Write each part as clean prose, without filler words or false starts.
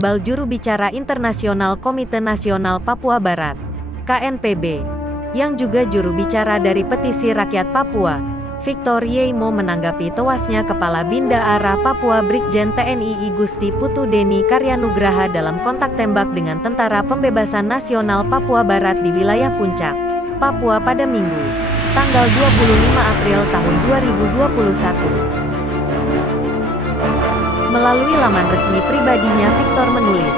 Iqbal, juru bicara internasional Komite Nasional Papua Barat, KNPB, yang juga juru bicara dari Petisi Rakyat Papua, Victor Yeymo, menanggapi tewasnya Kepala Bin Daerah Papua Brigjen TNI I Gusti Putu Deni Karyanugraha dalam kontak tembak dengan Tentara Pembebasan Nasional Papua Barat di wilayah Puncak, Papua pada Minggu, tanggal 25 April tahun 2021. Melalui laman resmi pribadinya, Victor menulis,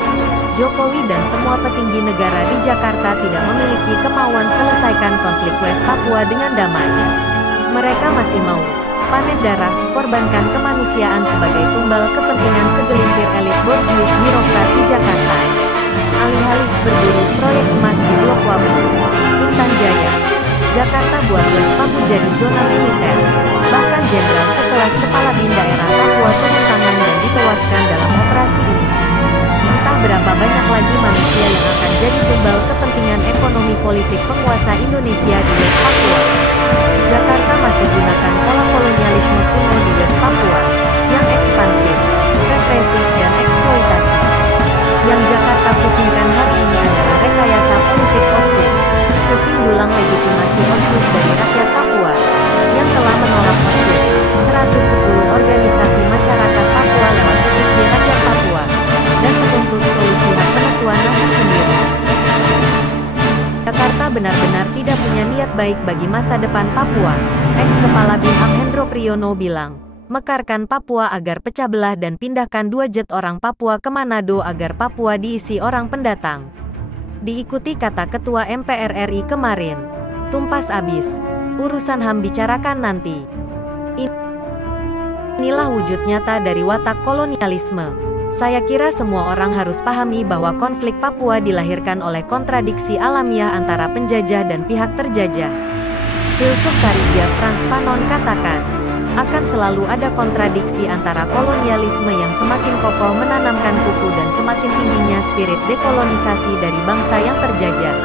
Jokowi dan semua petinggi negara di Jakarta tidak memiliki kemauan selesaikan konflik West Papua dengan damai. Mereka masih mau panen darah, korbankan kemanusiaan sebagai tumbal kepentingan segelintir elit borjuis birokrat di Jakarta. Alih-alih berburu proyek emas di Blok Wabu, Intan Jaya, Jakarta buat West Papua jadi zona militer. Bahkan jenderal sekelas Kepala Bin Daerah Papua turun tangan dan ditewaskan dalam operasi ini. Entah berapa banyak lagi manusia yang akan jadi tumbal kepentingan ekonomi politik penguasa Indonesia di West Papua. Jakarta masih gunakan pola kolonialisme kuno di West Papua, yang ekspansif, represif, dan eksploitasi. Yang Jakarta pusingkan hari ini adalah rekayasa politik Otsus, pusing dulang legitimasi Otsus dari rakyat Papua, yang telah menolak Otsus, 110 organisasi masyarakat Papua lewat petisi rakyat Papua, dan menuntut solusi hak penentuan nasib sendiri. Jakarta benar-benar tidak punya niat baik bagi masa depan Papua, ex-kepala Bin Hendro Priyono bilang, mekarkan Papua agar pecah belah dan pindahkan 2 jet orang Papua ke Manado agar Papua diisi orang pendatang. Diikuti kata Ketua MPR RI kemarin, tumpas abis, urusan HAM bicarakan nanti. Inilah wujud nyata dari watak kolonialisme. Saya kira semua orang harus pahami bahwa konflik Papua dilahirkan oleh kontradiksi alamiah antara penjajah dan pihak terjajah. Filsuf Karibia Frans Fanon katakan, akan selalu ada kontradiksi antara kolonialisme yang semakin kokoh menanamkan kuku dan semakin tingginya spirit dekolonisasi dari bangsa yang terjajah.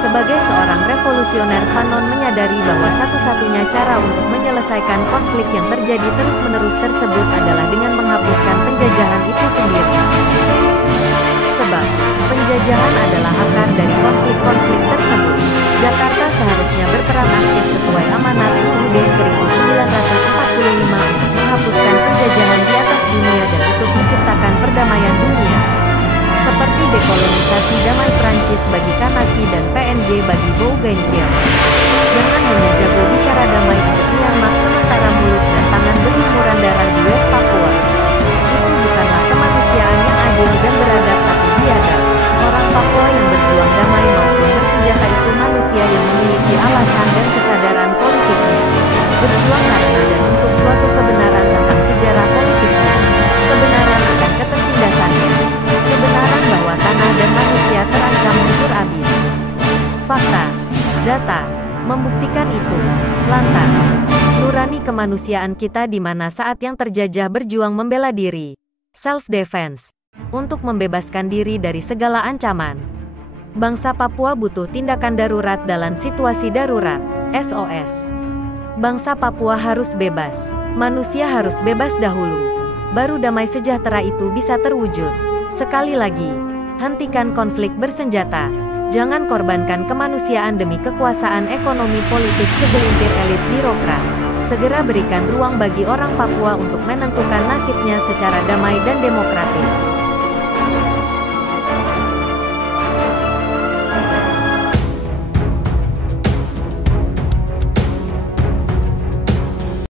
Sebagai seorang revolusioner, Fanon menyadari bahwa satu-satunya cara untuk menyelesaikan konflik yang terjadi terus-menerus tersebut adalah dengan menghapuskan penjajahan itu sendiri. Sebab, penjajahan adalah akar dari konflik-konflik tersebut. Jakarta seharusnya berperan aktif sesuai amanat UUD 1945 untuk menghapuskan penjajahan di atas dunia dan ikut menciptakan perdamaian dunia. Seperti dekolonisasi damai Prancis bagi Kanaki dan PNG bagi Bougainville. Jangan hanya jago bicara damai untuk Myanmar sementara mulut dan tangan berlumuran darah di West Papua. Itu bukanlah kemanusiaan yang adil dan beradab, tapi biadab. Orang Papua yang berjuang damai maupun bersenjata itu manusia yang memiliki alasan dan kesadaran politiknya. Berjuang karena dan untuk suatu kebenaran tentang sejarah politiknya. Kebenaran akan ketertindasannya. Kebenaran bahwa tanah dan manusia terancam hancur habis. Fakta, data, membuktikan itu. Lantas, nurani kemanusiaan kita di mana saat yang terjajah berjuang membela diri, self-defense, untuk membebaskan diri dari segala ancaman. Bangsa Papua butuh tindakan darurat dalam situasi darurat, SOS. Bangsa Papua harus bebas. Manusia harus bebas dahulu. Baru damai sejahtera itu bisa terwujud. Sekali lagi, hentikan konflik bersenjata. Jangan korbankan kemanusiaan demi kekuasaan ekonomi politik segelintir elit birokrat. Segera berikan ruang bagi orang Papua untuk menentukan nasibnya secara damai dan demokratis.